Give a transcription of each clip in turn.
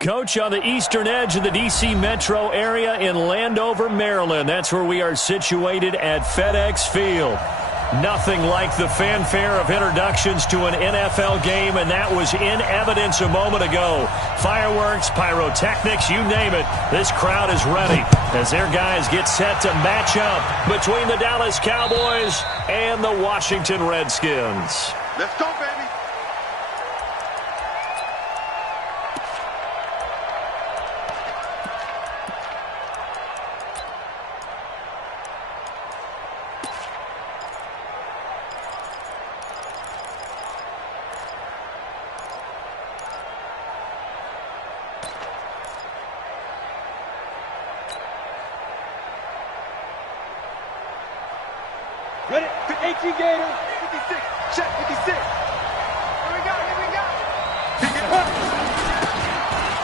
Coach, on the eastern edge of the D.C. metro area in Landover, Maryland. That's where we are situated at FedEx Field. Nothing like the fanfare of introductions to an NFL game, and that was in evidence a moment ago. Fireworks, pyrotechnics, you name it. This crowd is ready as their guys get set to match up between the Dallas Cowboys and the Washington Redskins. Let's go, baby. Ready? 18 Gator. 56. Check 56. Here we go.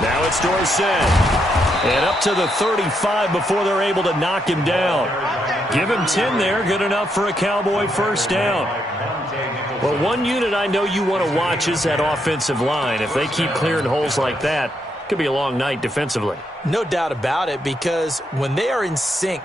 Now it's Dorsett. And up to the 35 before they're able to knock him down. Give him 10 there. Good enough for a Cowboy first down. Well, one unit I know you want to watch is that offensive line. If they keep clearing holes like that, it could be a long night defensively. No doubt about it, because when they are in sync,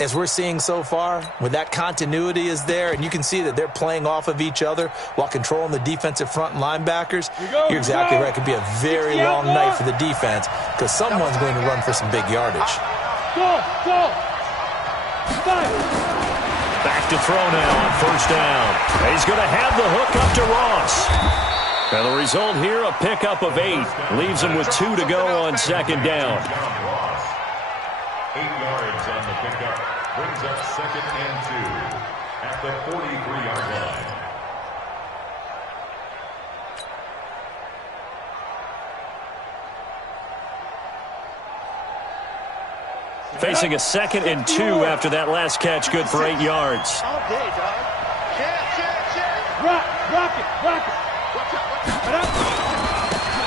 as we're seeing so far, when that continuity is there and you can see that they're playing off of each other while controlling the defensive front and linebackers, you're exactly right. It could be a very long night for the defense because someone's going to run for some big yardage. Go! Back to throw now on first down. He's going to have the hook up to Ross. And the result here, a pickup of 8. Leaves him with 2 to go on second down. 8 yards on the pickup. Brings up 2nd and 2 at the 43-yard line. Facing a 2nd and 2 after that last catch, good for 8 yards. All day, dog. Rock it.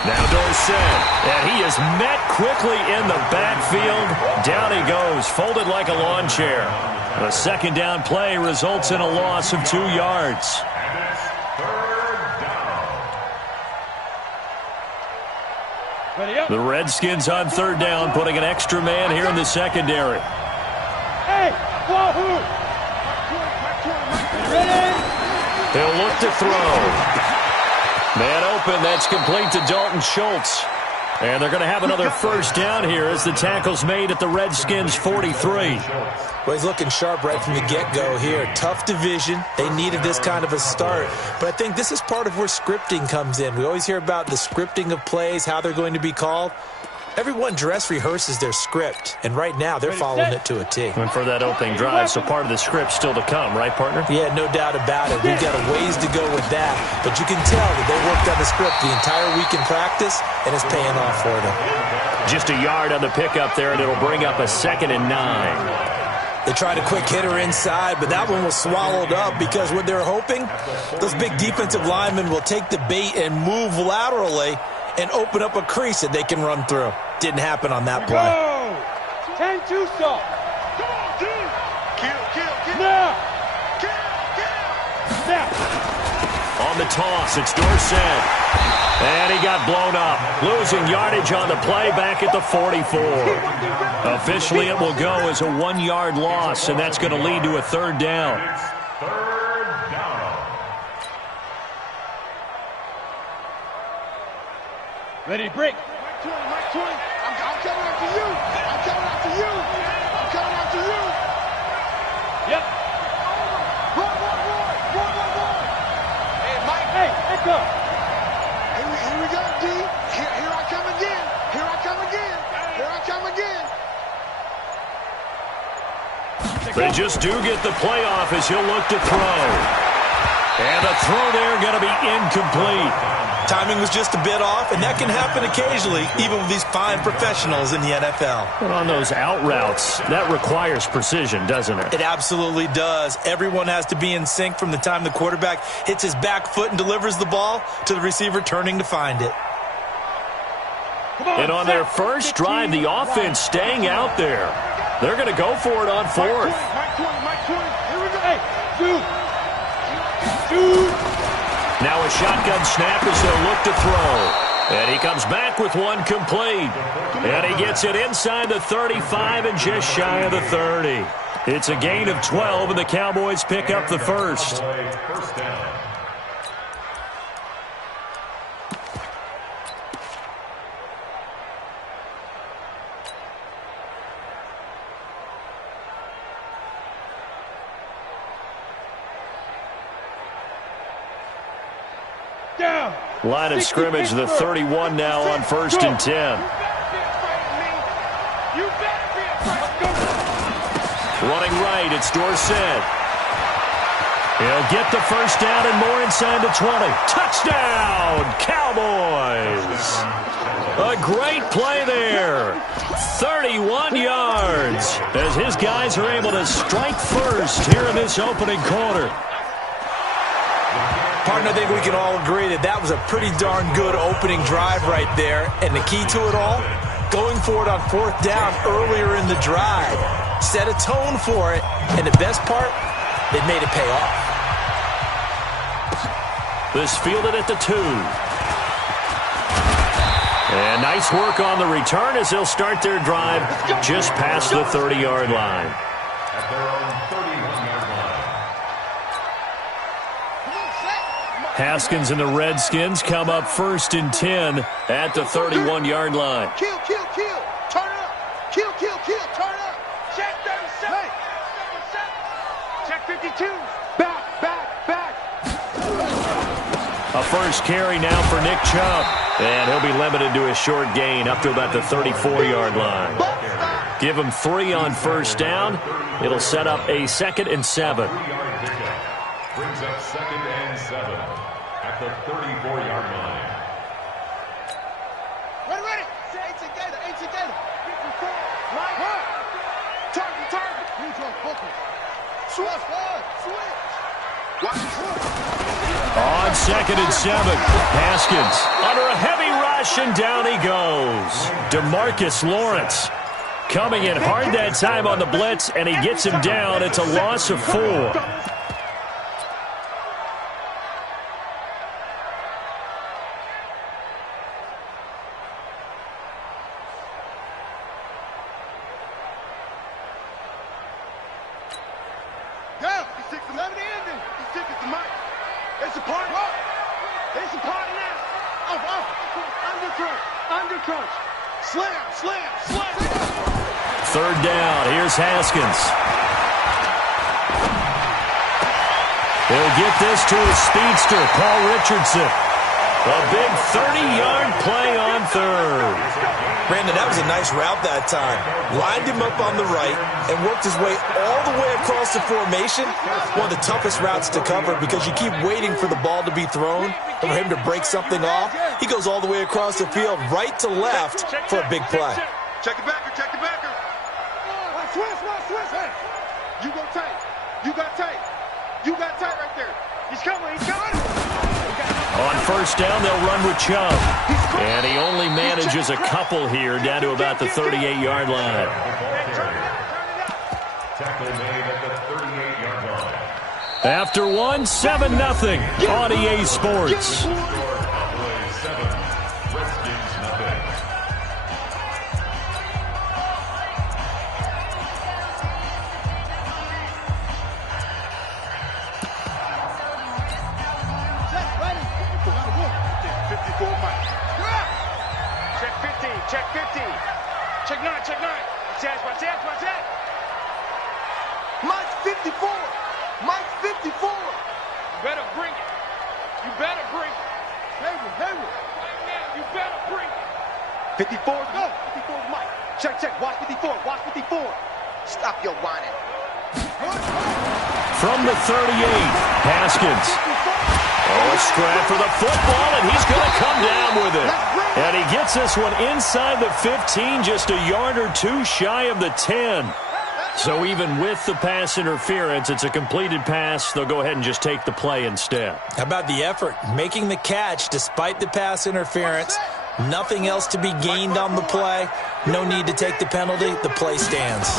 Now Dorsett, and he is met quickly in the backfield. Down he goes, folded like a lawn chair. The second down play results in a loss of 2 yards. And it's 3rd down. Ready up. The Redskins on 3rd down, putting an extra man here in the secondary. Hey, wahoo! Ready? He'll look to throw. Man open, that's complete to Dalton Schultz. And they're going to have another first down here as the tackle's made at the Redskins' 43. Well, he's looking sharp right from the get-go here. Tough division. They needed this kind of a start. But I think this is part of where scripting comes in. We always hear about the scripting of plays, how they're going to be called. Everyone dress rehearses their script, and right now they're following it to a T. And for that opening drive, so part of the script still to come, right, partner? Yeah, no doubt about it. We've got a ways to go with that, but you can tell that they worked on the script the entire week in practice, and it's paying off for them. Just a yard on the pickup there, and it'll bring up a 2nd and 9. They tried a quick hitter inside, but that one was swallowed up because what they're hoping, those big defensive linemen will take the bait and move laterally and open up a crease that they can run through. Didn't happen on that play. 10-2 stop. Come on, dude. Kill. Now. On the toss, it's Dorsett. And he got blown up. Losing yardage on the play back at the 44. Officially, it will go as a 1-yard loss, and that's going to lead to a 3rd down. It's 3rd down. Ready, break. Mike 20. I'm coming after you. Yep. Run. Hey, Mike. Hey, echo. Here we go, D. Here I come again. They just do get the playoff as he'll look to throw. And the throw there going to be incomplete. Timing was just a bit off, and that can happen occasionally, even with these fine professionals in the NFL. But on those out routes, that requires precision, doesn't it? It absolutely does. Everyone has to be in sync from the time the quarterback hits his back foot and delivers the ball to the receiver turning to find it. And on their first drive, the offense staying out there. They're going to go for it on 4th. Mike 20. Here we go. Hey, dude. Now a shotgun snap as they'll look to throw. And he comes back with one complete. And he gets it inside the 35 and just shy of the 30. It's a gain of 12, and the Cowboys pick up the first. First down. Line of scrimmage, the 31 now on 1st and 10. Running right, it's Dorsett. He'll get the first down and more inside the 20. Touchdown, Cowboys! A great play there. 31 yards as his guys are able to strike first here in this opening quarter. Partner, I think we can all agree that that was a pretty darn good opening drive right there. And the key to it all, going for it on 4th down earlier in the drive. Set a tone for it. And the best part, they made it pay off. This fielded at the 2. And nice work on the return as they'll start their drive just past the 30-yard line. At their own 31-yard line. Haskins and the Redskins come up 1st and 10 at the 31-yard line. Kill, kill, kill. Turn up. Kill, kill, kill. Turn up. Check 37. Hey. Check 52. Back, back, back. A first carry now for Nick Chubb. And he'll be limited to a short gain up to about the 34-yard line. Give him 3 on 1st down. It'll set up a 2nd and 7. 3-yard pickup. Brings up 2nd and 7 at the 34-yard line. Ready. Ain't together. Target. Neutral, focus. Switch. On 2nd and 7, Haskins under a heavy rush, and down he goes. DeMarcus Lawrence coming in hard that time on the blitz, and he gets him down. It's a loss of 4. Slam. 3rd down. Here's Haskins. He'll get this to his speedster, Paul Richardson. A big 30-yard play on 3rd. Brandon, that was a nice route that time. Lined him up on the right and worked his way all the way across the formation. One of the toughest routes to cover because you keep waiting for the ball to be thrown and for him to break something off. He goes all the way across the field, right to left, for a big play. Check the backer. Switch. Hey. You got tight right there. He's coming. On 1st down, they'll run with Chubb. And he only manages a couple here down to about the 38-yard line. Tackle made at the 38-yard line. After 1, 7-0 on EA Sports. Cowboys 7, Redskins nothing. Check 50. Check 9. Watch that. Mike's 54. You better bring it. Hayward. Right now, you better bring it. 54, go. 54 is Mike. Check. Watch 54. Stop your whining. From the 38, Haskins. Oh, a scrap for the football, and he's going to come down with it. And he gets this one inside the 15, just a yard or 2 shy of the 10. So even with the pass interference, it's a completed pass. They'll go ahead and just take the play instead. How about the effort? Making the catch despite the pass interference. Nothing else to be gained on the play. No need to take the penalty. The play stands.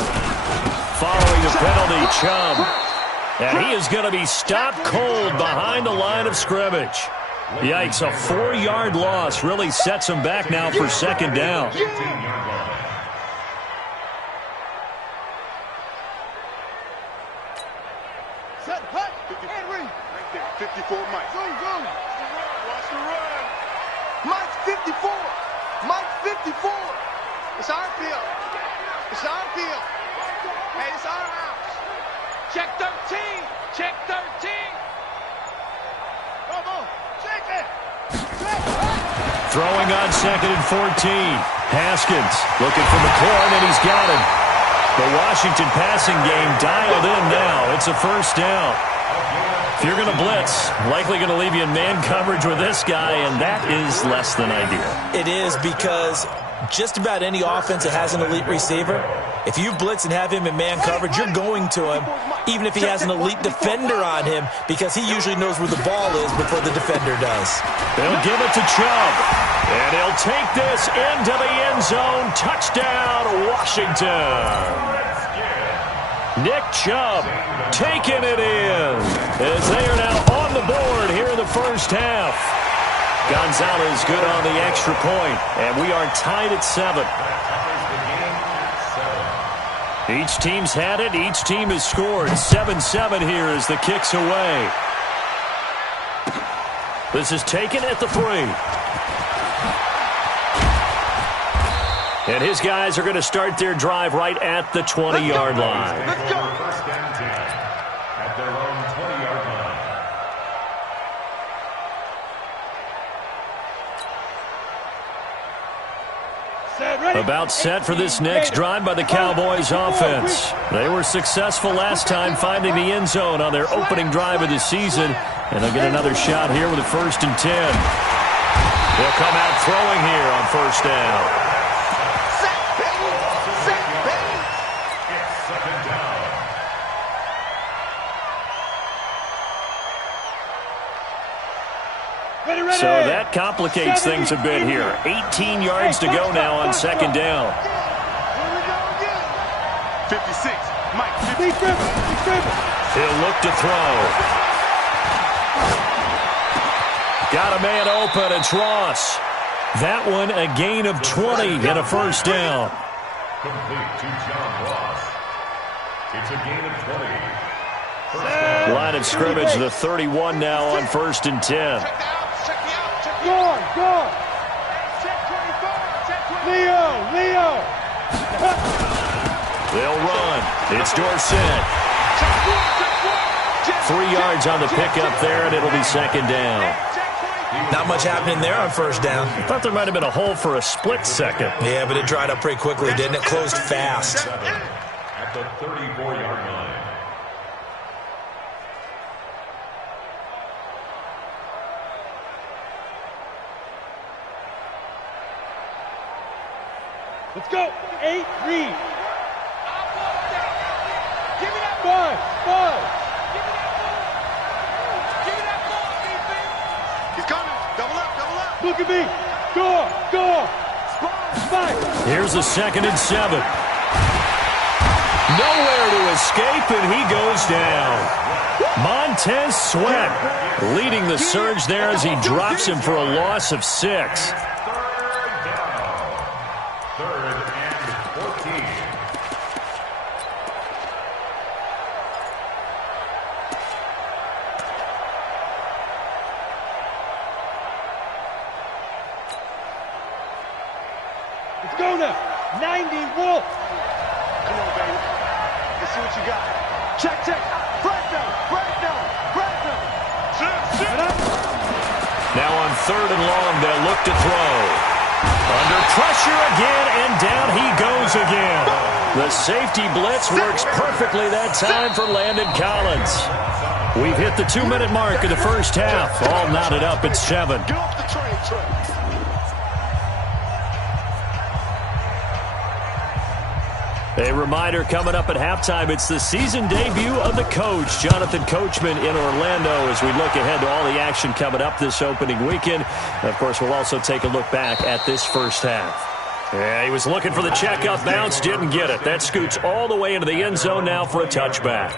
Following the penalty, Chubb. And he is going to be stopped cold behind the line of scrimmage. Yikes, a 4-yard loss really sets them back now for second down. 15-yard line. Set, hut, and read. Right there, 54 Mike. Zoom, zoom. Watch the run. Mike's 54. Mike's 54. It's our field. It's our field. Hey, it's our house. Check 13. Check 13. Come on. Check it. Throwing on 2nd and 14. Haskins looking for McLaurin, and he's got him. The Washington passing game dialed in now. It's a first down. If you're going to blitz, likely going to leave you in man coverage with this guy, and that is less than ideal. It is, because just about any offense that has an elite receiver, if you blitz and have him in man coverage, you're going to him, even if he has an elite defender on him, because he usually knows where the ball is before the defender does. They'll give it to Chubb, and he'll take this into the end zone. Touchdown, Washington. Nick Chubb taking it in as they are now on the board here in the first half. Gonzalez good on the extra point, and we are tied at 7. Each team's had it. Each team has scored. 7-7 here as the kick's away. This is taken at the 3. And his guys are going to start their drive right at the 20-yard line. Let's go. First down 10 at their own 20-yard line. About set for this next drive by the Cowboys offense. They were successful last time finding the end zone on their opening drive of the season, and they'll get another shot here with a 1st and 10. They'll come out throwing here on first down. So that complicates things a bit here. 18 yards to go now on second down. 56. Mike, 57. He'll look to throw. Got a man open. It's Ross. That one a gain of 20 and a first down. Complete to John Ross. It's a gain of 20. First down. Line of scrimmage, the 31 now on 1st and 10. Go. Leo. They'll run. It's Dorsett. 3 yards on the pickup there, and it'll be second down. Not much happening there on first down. I thought there might have been a hole for a split second. Yeah, but it dried up pretty quickly, didn't it? Closed fast. At the 34-yard line. Let's go. 8, read. Give me that 5. Give me that ball, defense. He's coming. Double up. Look at me. Go. Spike. Here's a 2nd and 7. Nowhere to escape, and he goes down. Montez Sweat leading the surge there as he drops him for a loss of 6. Let's go now. 90 Wolf. Come on, baby. Let's see what you got. Check. Breakdown. Now on 3rd and long, they'll look to throw. Under pressure again, and down he goes again. The safety blitz works perfectly that time for Landon Collins. We've hit the 2-minute mark of the first half. All knotted up at 7. Get off the train track. A reminder coming up at halftime, it's the season debut of the coach, Jonathan Coachman, in Orlando, as we look ahead to all the action coming up this opening weekend. And of course, we'll also take a look back at this first half. Yeah, he was looking for the checkup bounce, didn't get it. That scoots all the way into the end zone now for a touchback.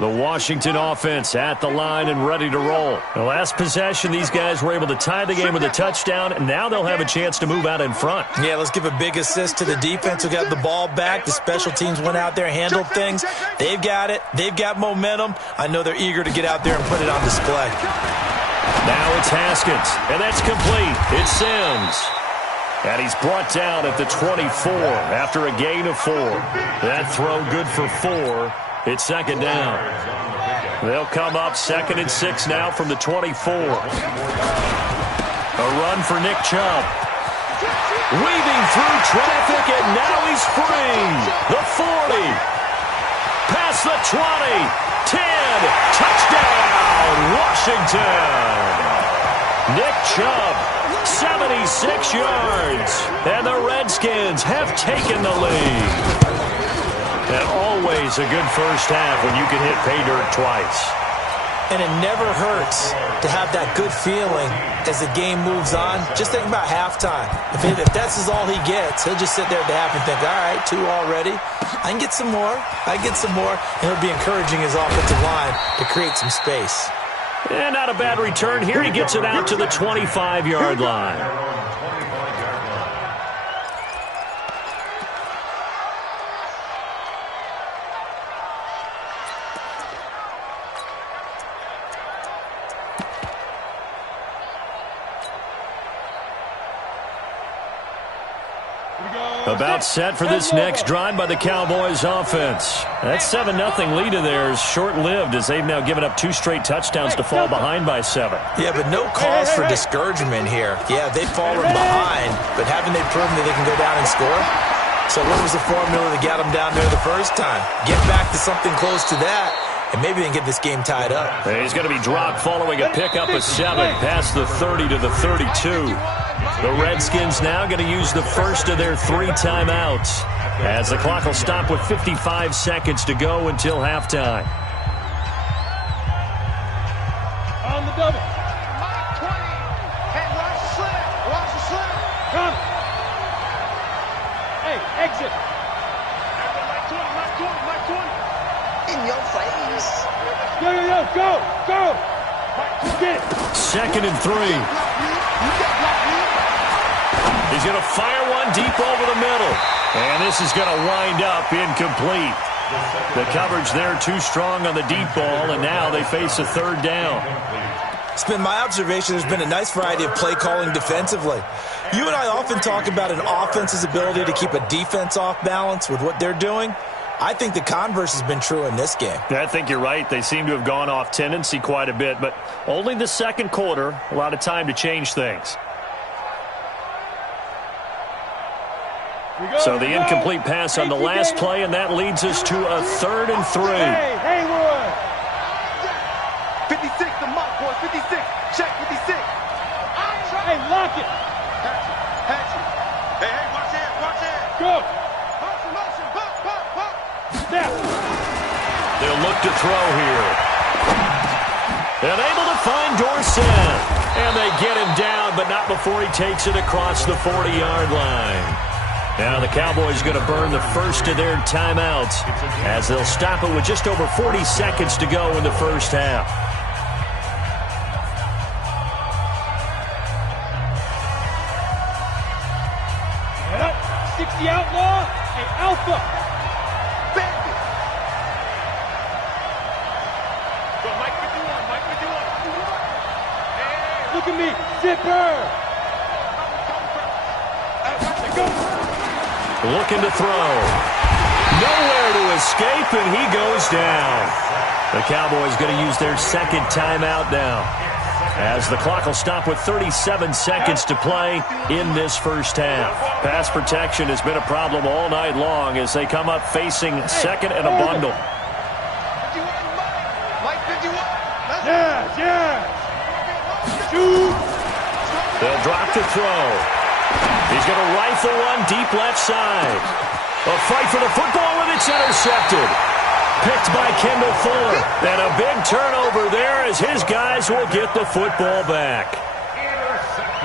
The Washington offense at the line and ready to roll. The last possession, these guys were able to tie the game with a touchdown, and now they'll have a chance to move out in front. Yeah, let's give a big assist to the defense who got the ball back. The special teams went out there, handled things. They've got it. They've got momentum. I know they're eager to get out there and put it on display. Now it's Haskins, and that's complete. It's Sims. And he's brought down at the 24 after a gain of 4. That throw good for 4. It's second down. They'll come up 2nd and 6 now from the 24. A run for Nick Chubb. Weaving through traffic, and now he's free. The 40. Past the 20. 10. Touchdown, Washington. Nick Chubb, 76 yards. And the Redskins have taken the lead. And always a good first half when you can hit pay dirt twice. And it never hurts to have that good feeling as the game moves on. Just think about halftime. If that's all he gets, he'll just sit there at the half and think, all right, 2 already. I can get some more. I get some more. And he'll be encouraging his offensive line to create some space. And not a bad return here. He gets it out to the 25-yard line. About set for this next drive by the Cowboys offense. That 7-0 lead of theirs short-lived as they've now given up 2 straight touchdowns to fall behind by 7. Yeah, but no cause for discouragement here. Yeah, they've fallen behind, but haven't they proven that they can go down and score? So what was the formula that got them down there the first time? Get back to something close to that, and maybe they can get this game tied up. He's going to be dropped following a pickup of 7 past the 30 to the 32. The Redskins now going to use the first of their 3 timeouts as the clock will stop with 55 seconds to go until halftime. On the double. Mike 20. Hey, watch the slam. Watch the slam. Come. Hey, exit. Mike 20. In your face. Yo, go, go. Get it. 2nd and 3. You got blocked. He's going to fire one deep over the middle. And this is going to wind up incomplete. The coverage there too strong on the deep ball, and now they face a 3rd down. It's been my observation there's been a nice variety of play calling defensively. You and I often talk about an offense's ability to keep a defense off balance with what they're doing. I think the converse has been true in this game. I think you're right. They seem to have gone off tendency quite a bit, but only the 2nd quarter, a lot of time to change things. So the incomplete pass on the last play, and that leads us to a 3rd and 3. Hey, Haywood. 56, the mark, boy. 56. Check 56. Hey, lock it. Hatchet. Hey, watch it. Watch it. Go. Motion. Pop. Snap. They'll look to throw here. And able to find Dorsett. And they get him down, but not before he takes it across the 40-yard line. Now the Cowboys going to burn the first of their timeouts as they'll stop it with just over 40 seconds to go in the first half. 60 outlaw. Hey, Alpha. Bandit. Go, Mike 51. Mike 51. Hey. Look at me. Zipper. Looking to throw. Nowhere to escape, and he goes down. The Cowboys going to use their 2nd timeout now, as the clock will stop with 37 seconds to play in this first half. Pass protection has been a problem all night long as they come up facing 2nd and a bundle. 51, Mike 51. Yeah. Shoot. They'll drop to throw. He's going to rifle one deep left side. A fight for the football, and it's intercepted. Picked by Kendall Fuller. And a big turnover there as his guys will get the football back.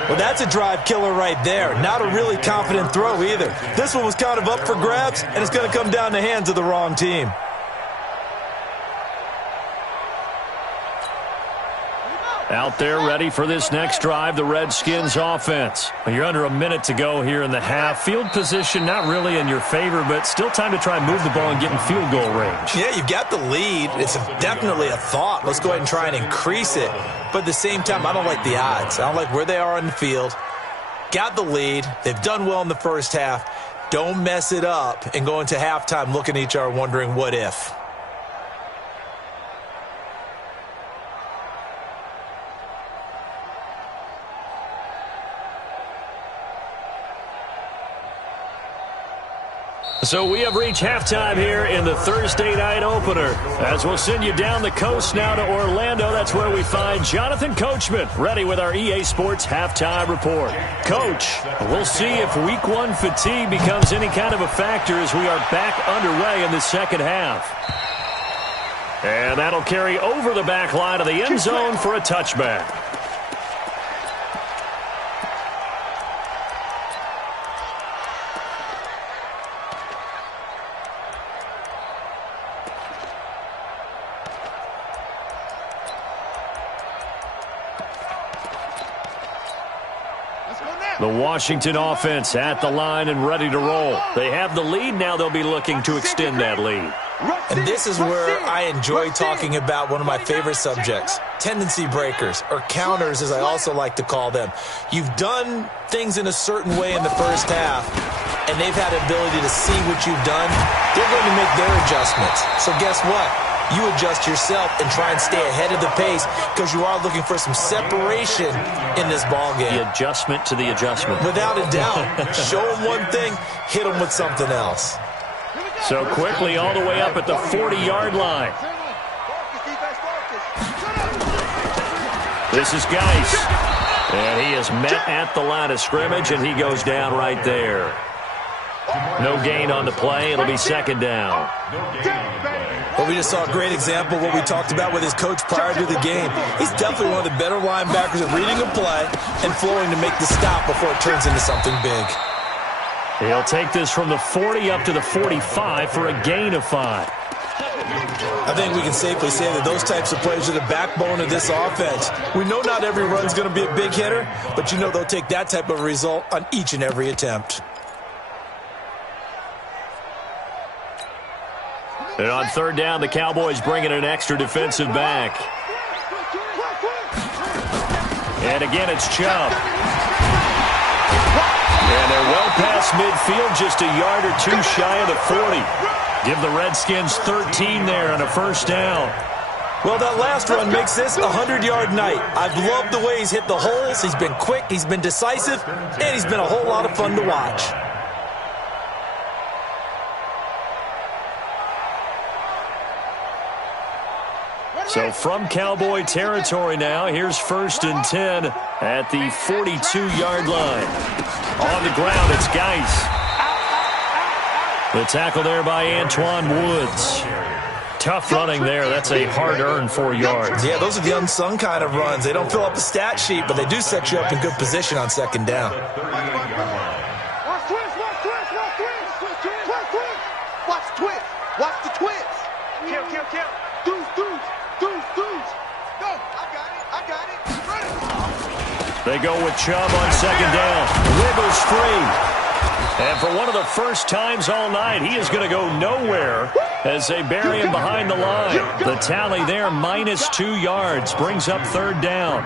Well, that's a drive killer right there. Not a really confident throw either. This one was kind of up for grabs, and it's going to come down the hands of the wrong team. Out there ready for this next drive, the Redskins offense. You're under a minute to go here in the half. Field position not really in your favor, but still time to try and move the ball and get in field goal range. Yeah, you've got the lead. It's definitely a thought. Let's go ahead and try and increase it. But at the same time, I don't like the odds. I don't like where they are on the field. Got the lead. They've done well in the first half. Don't mess it up and go into halftime looking at each other wondering what if. So we have reached halftime here in the Thursday night opener. As we'll send you down the coast now to Orlando, that's where we find Jonathan Coachman, ready with our EA Sports halftime report. Coach, we'll see if week one fatigue becomes any kind of a factor as we are back underway in the second half. And that'll carry over the back line of the end zone for a touchback. The Washington offense at the line and ready to roll. They have the lead. Now they'll be looking to extend that lead. And this is where I enjoy talking about one of my favorite subjects, tendency breakers, or counters as I also like to call them. You've done things in a certain way in the first half, and they've had the ability to see what you've done. They're going to make their adjustments. So guess what? You adjust yourself and try and stay ahead of the pace because you are looking for some separation in this ball game. The adjustment to the adjustment. Without a doubt. Show them one thing, hit them with something else. So quickly all the way up at the 40-yard line. This is Geis. And he is met at the line of scrimmage, and he goes down right there. No gain on the play. It'll be second down. Well, we just saw a great example of what we talked about with his coach prior to the game. He's definitely one of the better linebackers at reading a play and flowing to make the stop before it turns into something big. He'll take this from the 40 up to the 45 for a gain of 5. I think we can safely say that those types of plays are the backbone of this offense. We know not every run's going to be a big hitter, but you know they'll take that type of result on each and every attempt. And on third down, the Cowboys bring in an extra defensive back. And again, it's Chubb. And they're well past midfield, just a yard or two shy of the 40. Give the Redskins 13 there on a first down. Well, that last run makes this a 100-yard night. I've loved the way he's hit the holes. He's been quick, he's been decisive, and he's been a whole lot of fun to watch. So from Cowboy territory now, here's 1st and 10 at the 42-yard line. On the ground, it's Geis. The tackle there by Antoine Woods. Tough running there. That's a hard-earned 4 yards. Yeah, those are the unsung kind of runs. They don't fill up the stat sheet, but they do set you up in good position on second down. Watch twist. Watch the twist. Kill. Deuce. Go. I got it. Run it. They go with Chubb on second down. Wiggles free. And for one of the first times all night, he is going to go nowhere as they bury him behind the line. The tally there, minus 2 yards, brings up third down.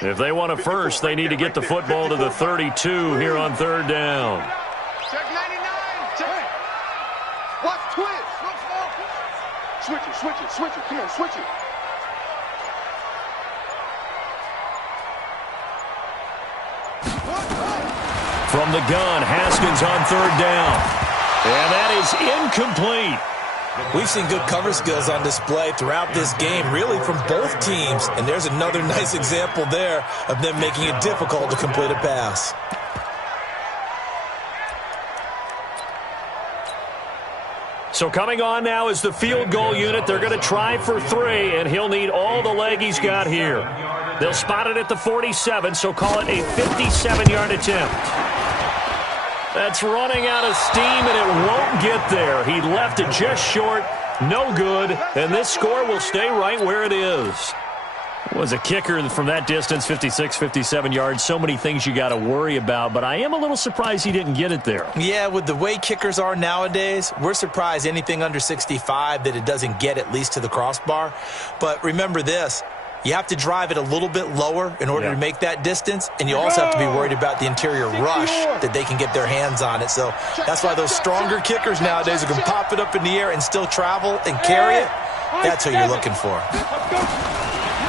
If they want a first, they need to get the football to the 32 here on third down. Check 99. Check. Watch twist. Switch it. Come on, switch it. From the gun, Haskins on third down. And that is incomplete. We've seen good cover skills on display throughout this game, really from both teams. And there's another nice example there of them making it difficult to complete a pass. So coming on now is the field goal unit. They're going to try for 3, and he'll need all the leg he's got here. They'll spot it at the 47, so call it a 57-yard attempt. That's running out of steam, and it won't get there. He left it just short. No good. And this score will stay right where it is. Was a kicker from that distance, 56, 57 yards. So many things you got to worry about, but I am a little surprised he didn't get it there. Yeah, with the way kickers are nowadays, we're surprised anything under 65 that it doesn't get at least to the crossbar. But remember this. You have to drive it a little bit lower in order to make that distance, and you also have to be worried about the interior rush that they can get their hands on it. So that's why those stronger kickers nowadays who can pop it up in the air and still travel and carry it, that's who you're looking for.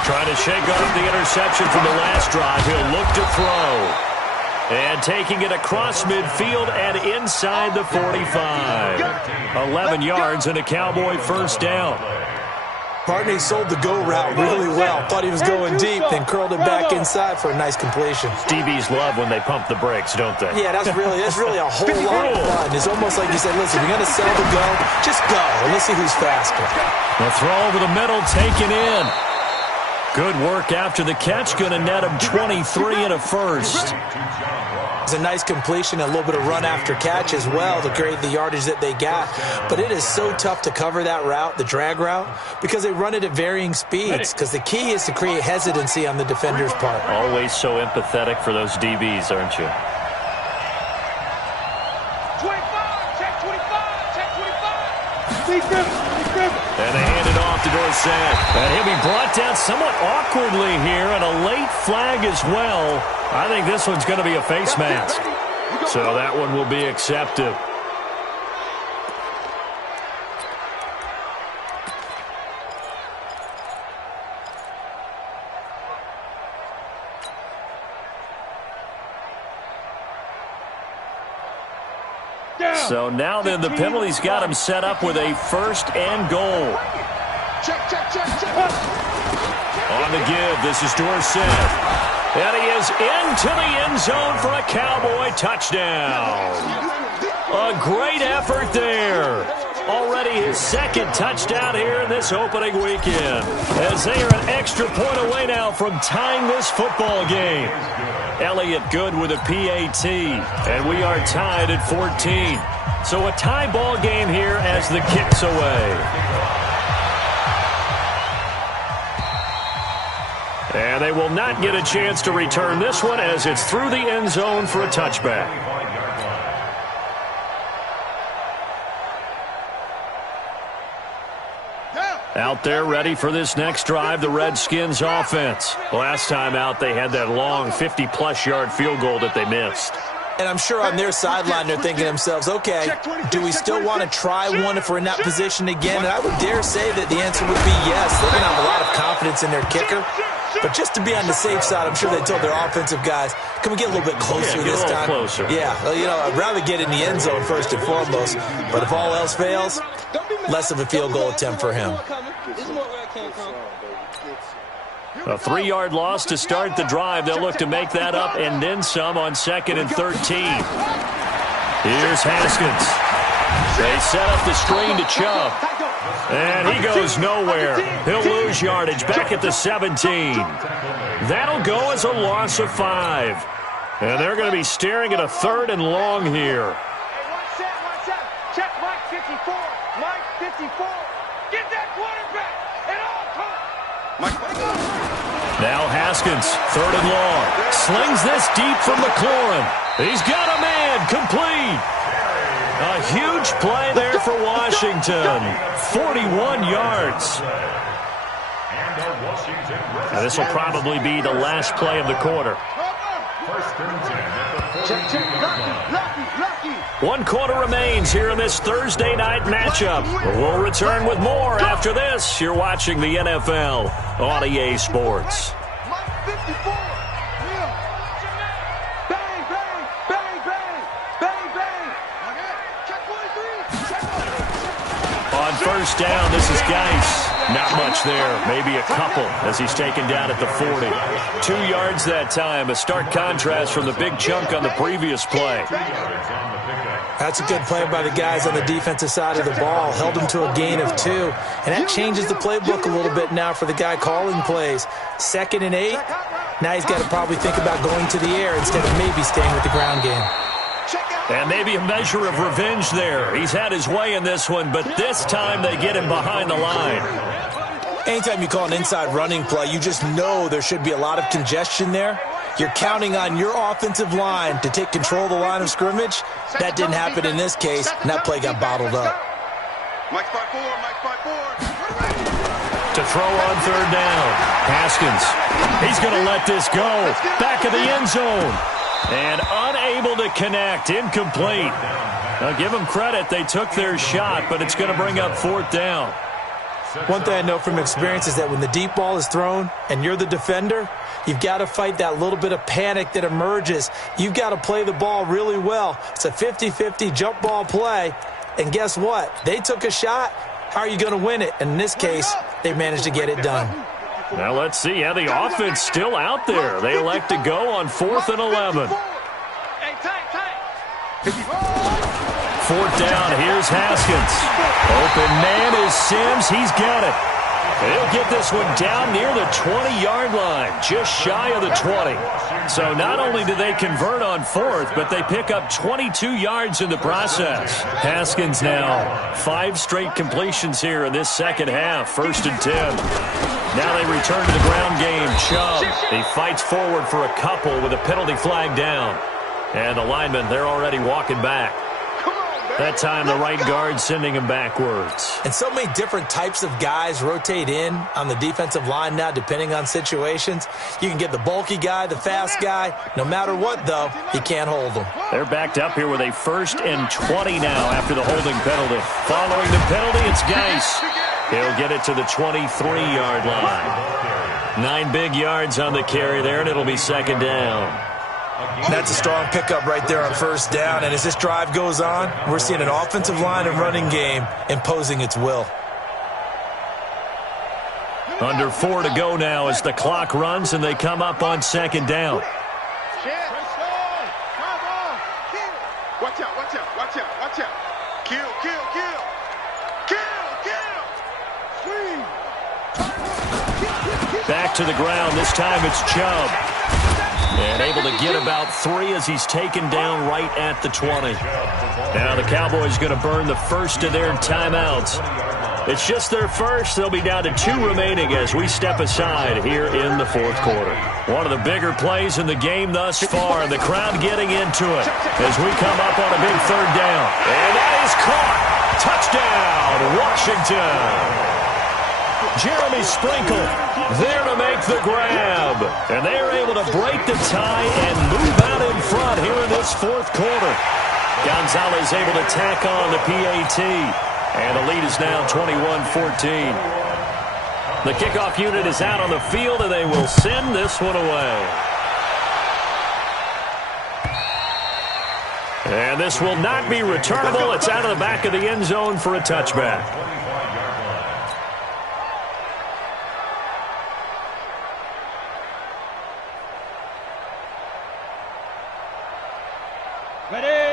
Trying to shake off the interception from the last drive. He'll look to throw. And taking it across midfield and inside the 45. 11 yards and a Cowboy first down. Barney sold the go route really well. Thought he was going deep, then curled it back inside for a nice completion. DBs love when they pump the brakes, don't they? Yeah, that's really a whole lot of fun. It's almost like you said, listen, you're going to sell the go, just go, and let's see who's faster. The throw over the middle, taken in. Good work after the catch, going to net him 23 and a first. It's a nice completion, a little bit of run after catch as well to create the yardage that they got. But it is so tough to cover that route, the drag route, because they run it at varying speeds. Because the key is to create hesitancy on the defender's part. Always so empathetic for those DBs, aren't you? 25, check 25, check 25. And they hand it off to Dorsett. And he'll be brought down somewhat awkwardly here, and a late flag as well. I think this one's going to be a face mask. So that one will be accepted. So now then the penalty's got him set up with a first and goal. Check. On the give, this is Dorsett. And he is into the end zone for a Cowboy touchdown. A great effort there. Already his second touchdown here in this opening weekend. As they are an extra point away now from tying this football game. Elliott good with a PAT. And we are tied at 14. So a tie ball game here as the kick's away. And they will not get a chance to return this one as it's through the end zone for a touchback. Out there ready for this next drive, the Redskins offense. Last time out, they had that long 50-plus yard field goal that they missed. And I'm sure on their sideline they're thinking to themselves, okay, do we still want to try one if we're in that position again? And I would dare say that the answer would be yes. They're going to have a lot of confidence in their kicker. But just to be on the safe side, I'm sure they told their offensive guys, can we get a little bit closer this time? Closer. Yeah, well, you know, I'd rather get in the end zone first and foremost. But if all else fails, less of a field goal attempt for him. A 3-yard loss to start the drive. They'll look to make that up and then some on 2nd and 13. Here's Haskins. They set up the screen to Chubb. And he goes nowhere. He'll lose yardage back at the 17. That'll go as a loss of 5. And they're going to be staring at a 3rd and long here. Watch out. Check Mike 54. Mike 54. Get that quarterback. And all come. Now Haskins, 3rd and long. Slings this deep from McLaurin. He's got a man, complete. A huge play there for Washington. 41 yards. Now this will probably be the last play of the quarter. One quarter remains here in this Thursday night matchup. We'll return with more after this. You're watching the NFL on EA Sports. Mike 54. Bang, bang, bang, bang, bang, bang. Check 23. On first down, this is Geis. Not much there, maybe a couple as he's taken down at the 40. 2 yards that time, a stark contrast from the big chunk on the previous play. That's a good play by the guys on the defensive side of the ball. Held them to a gain of 2. And that changes the playbook a little bit now for the guy calling plays. 2nd and 8. Now he's got to probably think about going to the air instead of maybe staying with the ground game. Check out. And maybe a measure of revenge there. He's had his way in this one, but this time they get him behind the line. Anytime you call an inside running play, you just know there should be a lot of congestion there. You're counting on your offensive line to take control of the line of scrimmage. That didn't happen in this case, and that play got bottled up. Mike 5-4, Mike 5-4. To throw on third down. Haskins. He's going to let this go. Back of the end zone. And unable to connect. Incomplete. Now give them credit. They took their shot, but it's going to bring up fourth down. One thing I know from experience is that when the deep ball is thrown and you're the defender, you've got to fight that little bit of panic that emerges. You've got to play the ball really well. It's a 50-50 jump ball play. And guess what? They took a shot. How are you going to win it? And in this case, they managed to get it done. Now let's see how the offense still out there. They elect to go on 4th and 11. Fourth down, here's Haskins. Open man is Sims. He's got it. He'll get this one down near the 20-yard line, just shy of the 20. So not only do they convert on 4th, but they pick up 22 yards in the process. Haskins now 5 straight completions here in this second half, 1st and 10. Now they return to the ground game. Chubb, he fights forward for a couple with a penalty flag down. And the linemen, they're already walking back. That time, the right guard sending him backwards. And so many different types of guys rotate in on the defensive line now, depending on situations. You can get the bulky guy, the fast guy. No matter what, though, you can't hold them. They're backed up here with a 1st and 20 now after the holding penalty. Following the penalty, it's Geis. He'll get it to the 23-yard line. 9 big yards on the carry there, and it'll be 2nd down. That's a strong pickup right there on 1st down. And as this drive goes on, we're seeing an offensive line and running game imposing its will. Under 4 to go now as the clock runs and they come up on 2nd down. Watch out, watch out, watch out, watch out. Kill, kill, kill. Kill, kill. Back to the ground. This time it's Chubb. And able to get about 3 as he's taken down right at the 20. Now the Cowboys going to burn the first of their timeouts. It's just their first. They'll be down to 2 remaining as we step aside here in the 4th quarter. One of the bigger plays in the game thus far. The crowd getting into it as we come up on a big 3rd down. And that is caught. Touchdown, Washington. Jeremy Sprinkle there to make the grab. And they are able to break the tie and move out in front here in this 4th quarter. Gonzalez able to tack on the PAT. And the lead is now 21-14. The kickoff unit is out on the field, and they will send this one away. And this will not be returnable. It's out of the back of the end zone for a touchback.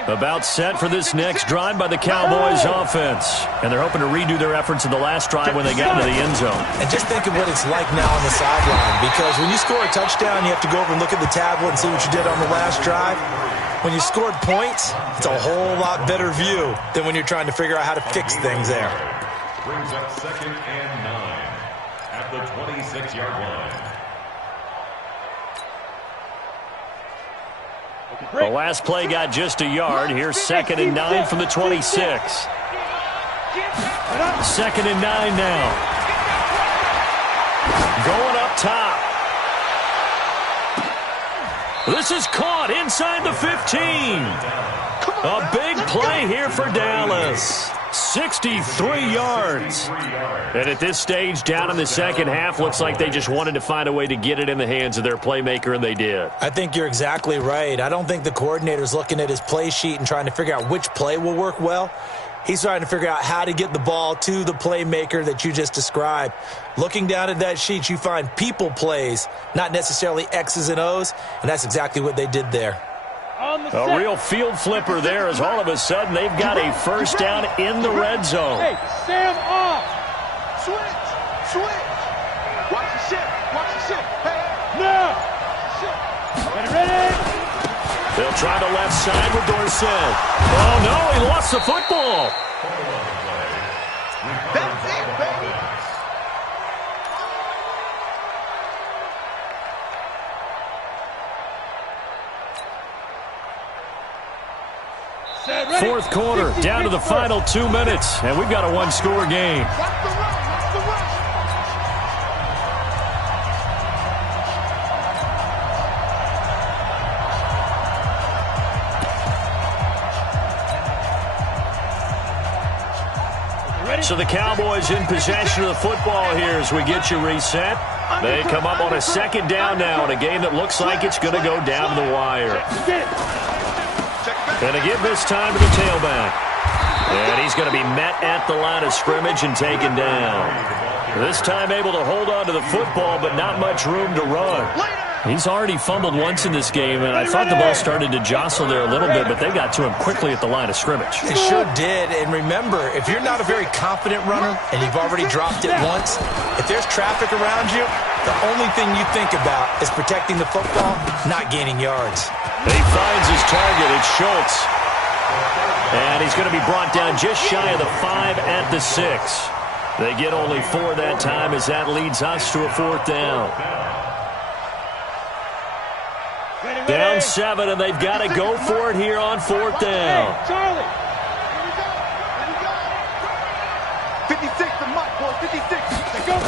About set for this next drive by the Cowboys offense. And they're hoping to redo their efforts in the last drive when they got into the end zone. And just think of what it's like now on the sideline. Because when you score a touchdown, you have to go over and look at the tablet and see what you did on the last drive. When you scored points, it's a whole lot better view than when you're trying to figure out how to fix things there. Brings up 2nd and 9 at the 26-yard line. The last play got just a yard. Here's 2nd and 9 from the 26. 2nd and 9 now. Going up top. This is caught inside the 15. A big play here for Dallas. 63 yards. And at this stage, down in the second half, looks like they just wanted to find a way to get it in the hands of their playmaker, and they did. I think you're exactly right. I don't think the coordinator's looking at his play sheet and trying to figure out which play will work well. He's trying to figure out how to get the ball to the playmaker that you just described. Looking down at that sheet, you find people plays, not necessarily X's and O's, and that's exactly what they did there. A real field flipper there as all of a sudden they've got a first down in the red zone. Hey, Sam off. Switch. Watch the ship. Hey. No. Ready. They'll try the left side with Dorsett. Oh, no, he lost the football. That's it, baby. Fourth quarter, down to the final 2 minutes, and we've got a one-score game. Watch the run, watch the run. So the Cowboys in possession of the football here as we get you reset. They come up on a second down now in a game that looks like it's going to go down to the wire. And again this time to the tailback. And he's going to be met at the line of scrimmage and taken down. This time able to hold on to the football, but not much room to run. He's already fumbled once in this game, and I thought the ball started to jostle there a little bit, but they got to him quickly at the line of scrimmage. They sure did. And remember, if you're not a very confident runner and you've already dropped it once, if there's traffic around you, the only thing you think about is protecting the football, not gaining yards. He finds his target. It's Schultz. And he's going to be brought down just shy of the 5 at the 6. They get only 4 that time as that leads us to a fourth down. Down 7, and they've got to go for it here on fourth down. Charlie. 56 to Mike, boy, 56. Let's go.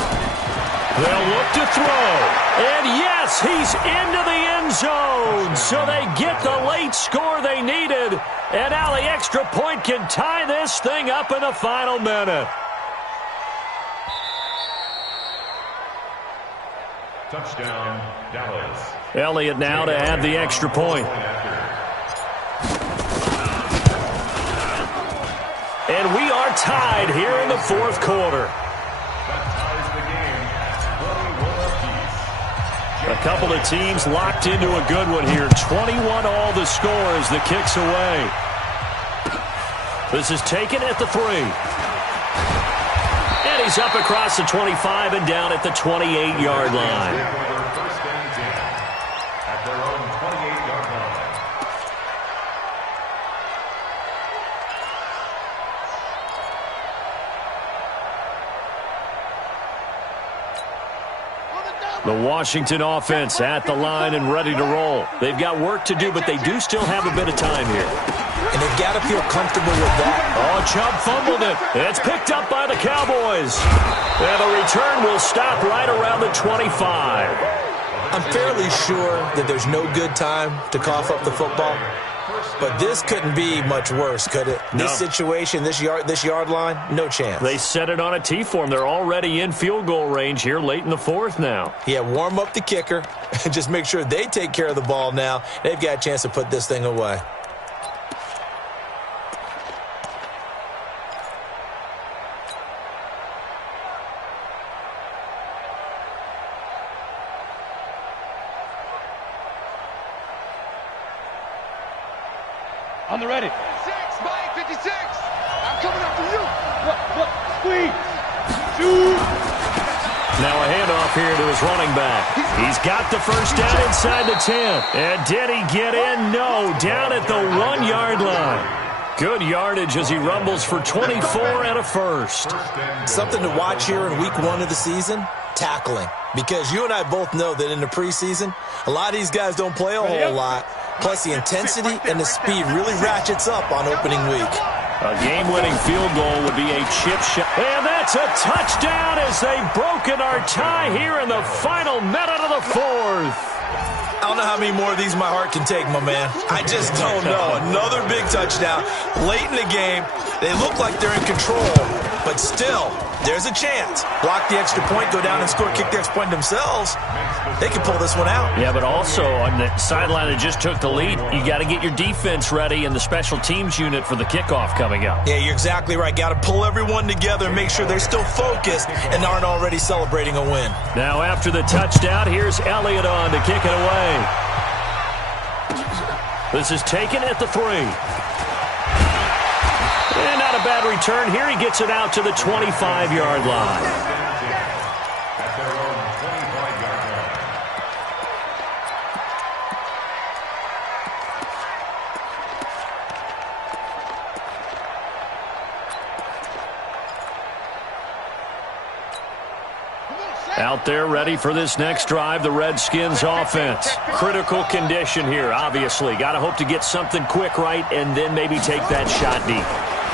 They'll look to throw. And yes, he's into the end zone. So they get the late score they needed. And now the extra point can tie this thing up in the final minute. Touchdown, Dallas. Elliott now to add the extra point. And we are tied here in the fourth quarter. That ties the game 21 apiece. A couple of teams locked into a good one here. 21 all the score as the kick's away. This is taken at the 3. And he's up across the 25 and down at the 28-yard line. First and 10 at their own 28-yard line. The Washington offense at the line and ready to roll. They've got work to do, but they do still have a bit of time here. And they've got to feel comfortable with that. Oh, Chubb fumbled it. It's picked up by the Cowboys. And the return will stop right around the 25. I'm fairly sure that there's no good time to cough up the football. But this couldn't be much worse, could it? No. This situation, this yard line, no chance. They set it on a T for them. They're already in field goal range here late in the fourth now. Yeah, warm up the kicker and just make sure they take care of the ball now. They've got a chance to put this thing away. On the ready. 56, Mike, 56. I'm coming after you. Look, squeeze. Shoot. Now a handoff here to his running back. He's got the first down inside the 10. And did he get in? No, down at the 1-yard line. Good yardage as he rumbles for 24 and a first. Something to watch here in week 1 of the season, tackling. Because you and I both know that in the preseason, a lot of these guys don't play a whole lot. Plus, the intensity and the speed really ratchets up on opening week. A game-winning field goal would be a chip shot. And that's a touchdown as they've broken our tie here in the final minute of the fourth. I don't know how many more of these my heart can take, my man. I just don't know. Another big touchdown. Late in the game, they look like they're in control, but still, there's a chance. Block the extra point, go down and score, kick the extra point themselves. They can pull this one out. Yeah, but also on the sideline that just took the lead, you got to get your defense ready and the special teams unit for the kickoff coming up. Yeah, you're exactly right. Got to pull everyone together and make sure they're still focused and aren't already celebrating a win. Now after the touchdown, here's Elliott on to kick it away. This is taken at the 3. And not a bad return here. He gets it out to the 25-yard line. Out there ready for this next drive, the Redskins offense. Critical condition here, obviously. Got to hope to get something quick right and then maybe take that shot deep.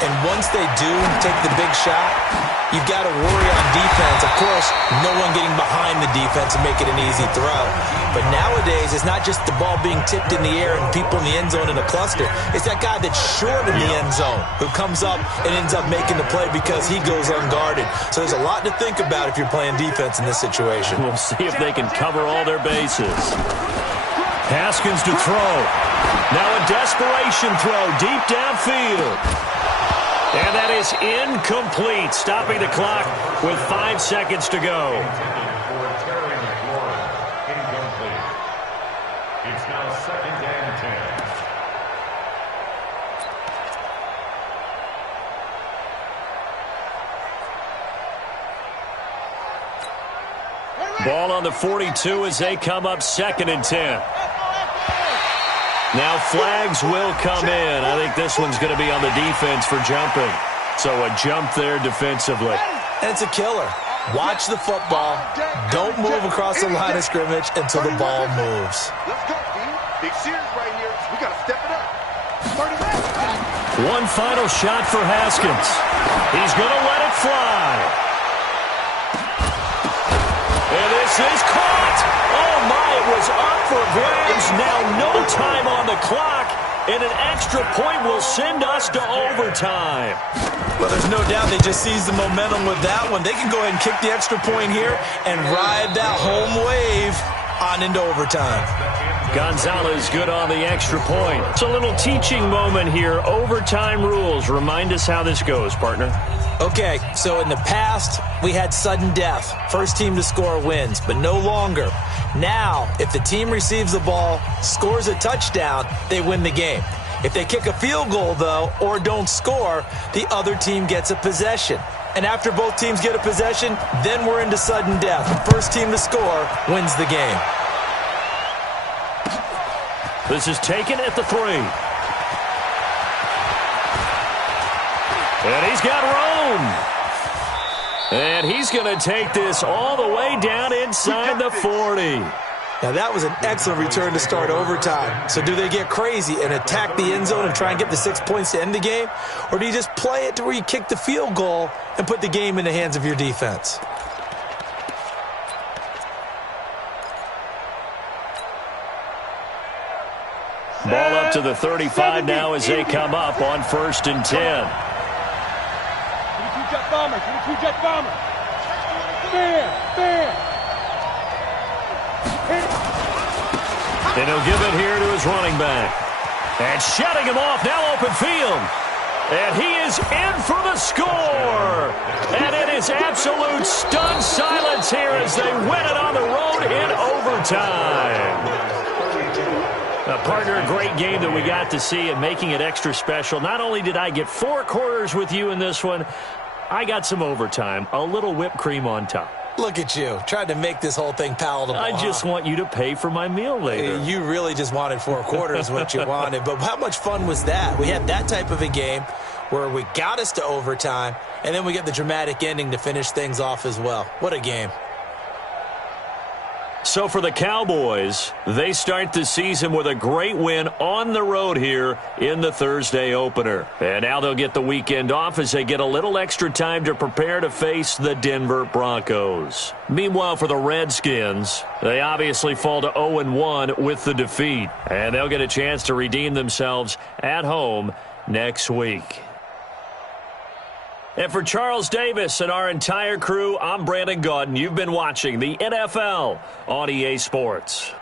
And once they do take the big shot, you've got to worry on defense. Of course, no one getting behind the defense and make it an easy throw. But nowadays, it's not just the ball being tipped in the air and people in the end zone in a cluster. It's that guy that's short in the end zone who comes up and ends up making the play because he goes unguarded. So there's a lot to think about if you're playing defense in this situation. We'll see if they can cover all their bases. Haskins to throw. Now a desperation throw deep downfield. And that is incomplete, stopping the clock with 5 seconds to go. It's now 2nd and 10. Ball on the 42 as they come up 2nd and 10. Now flags will come in. I think this one's going to be on the defense for jumping. So a jump there defensively. And it's a killer. Watch the football. Don't move across the line of scrimmage until the ball moves. Let's go, D. Big series right here. We got to step it up. One final shot for Haskins. He's going to let it fly. And this is caught. Oh, my, it was up for grabs. Now no time on the clock, and an extra point will send us to overtime. Well, there's no doubt they just seized the momentum with that one. They can go ahead and kick the extra point here and ride that home wave on into overtime. Gonzalez good on the extra point. It's a little teaching moment here. Overtime rules. Remind us how this goes, partner. Okay, so in the past, we had sudden death. First team to score wins, but no longer. Now, if the team receives the ball, scores a touchdown, they win the game. If they kick a field goal, though, or don't score, the other team gets a possession. And after both teams get a possession, then we're into sudden death. First team to score wins the game. This is taken at the 3. And he's got room. And he's going to take this all the way down inside the 40. Now, that was an excellent return to start overtime. So do they get crazy and attack the end zone and try and get the 6 points to end the game? Or do you just play it to where you kick the field goal and put the game in the hands of your defense? Ball up to the 35 now as they come up on 1st and 10. Jet bomber, 22-jet bomber. Fair. And he'll give it here to his running back. And shutting him off, now open field. And he is in for the score. And it is absolute stunned silence here as they win it on the road in overtime. Partner, a great game that we got to see and making it extra special. Not only did I get 4 quarters with you in this one, I got some overtime, a little whipped cream on top. Look at you, trying to make this whole thing palatable. I just want you to pay for my meal later. You really just wanted 4 quarters what you wanted. But how much fun was that? We had that type of a game where we got us to overtime, and then we get the dramatic ending to finish things off as well. What a game. So for the Cowboys, they start the season with a great win on the road here in the Thursday opener. And now they'll get the weekend off as they get a little extra time to prepare to face the Denver Broncos. Meanwhile, for the Redskins, they obviously fall to 0-1 with the defeat. And they'll get a chance to redeem themselves at home next week. And for Charles Davis and our entire crew, I'm Brandon Gaudin. You've been watching the NFL on EA Sports.